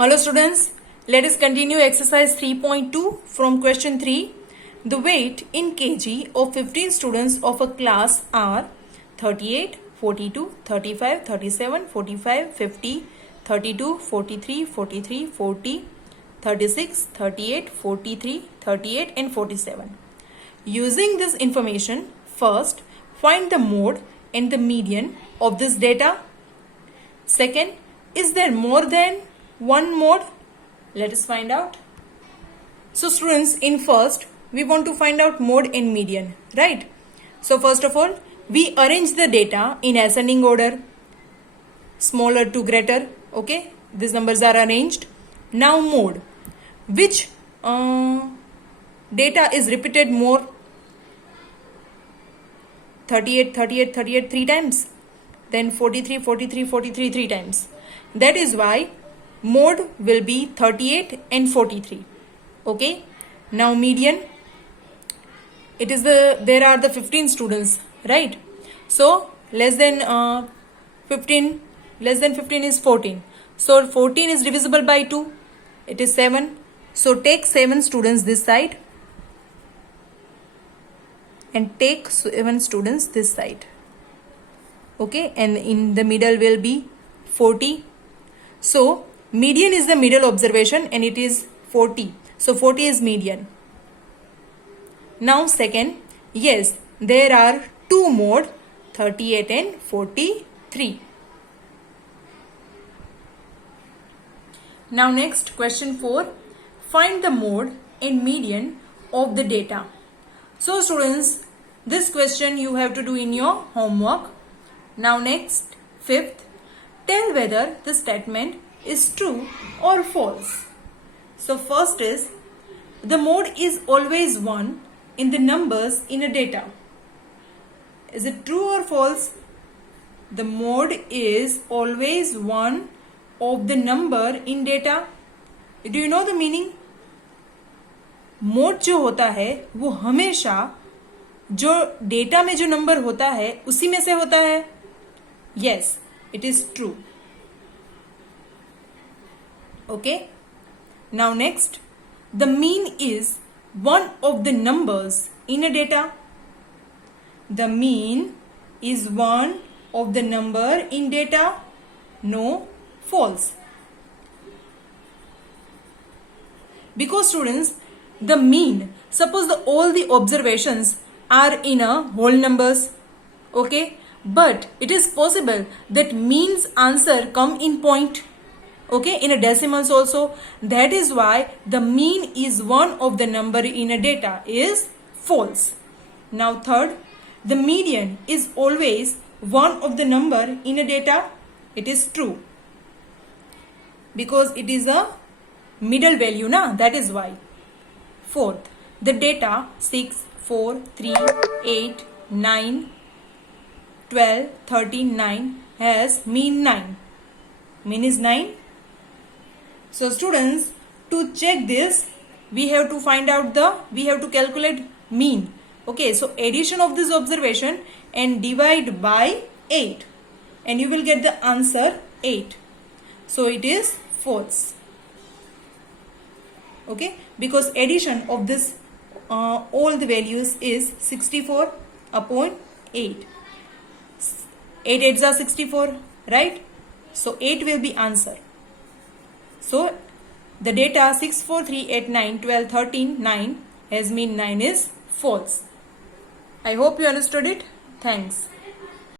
Hello students, let us continue exercise 3.2 from question 3. The weight in kg of 15 students of a class are 38, 42, 35, 37, 45, 50, 32, 43, 43, 40, 36, 38, 43, 38 and 47. Using this information, first find the mode and the median of this data. Second, is there more than one mode? Let us find out. So students, in first we want to find out mode and median, right? So first of all, we arrange the data in ascending order, smaller to greater. Okay, these numbers are arranged. Now mode, which data is repeated more? 38, 38, 38 3 times, then 43, 43, 43 3 times. That is why mode will be 38 and 43. Okay, now median, it is there are the 15 students, right? So less than 15 is 14. So 14 is divisible by 2, it is 7. So take 7 students this side and take 7 students this side. Okay, and in the middle will be 40. So median is the middle observation and it is 40. So 40 is median. Now second, yes, there are two mode, 38 and 43. Now next, question 4. Find the mode and median of the data. So students, this question you have to do in your homework. Now next, fifth, tell whether the statement is true or false. So first is, the mode is always 1 in the numbers in a data. Is it true or false? The mode is always 1 of the number in data. Do you know the meaning? Mode जो होता है वो हमेशा जो data में जो number होता है उसी में से होता है. Yes, it is true. Okay. Now next, the mean is one of the numbers in a data. The mean is one of the number in data. No, false. Because students, the mean, suppose all the observations are in a whole numbers. Okay. But it is possible that means answer come in point. Okay, in a decimals also. That is why the mean is one of the number in a data is false. Now third, the median is always one of the number in a data. It is true. Because it is a middle value, na? That is why. Fourth, the data 6, 4, 3, 8, 9, 12, 13, 9 has mean 9. Mean is 9. So students, to check this, we have to calculate mean. Okay, so addition of this observation and divide by 8 and you will get the answer 8. So it is false. Okay, because addition of this all the values is 64 upon 8. 8 8s are 64, right? So 8 will be answer. So the data 6, 4, 3, 8, 9, 12, 13, 9 has mean 9 is false. I hope you understood it. Thanks.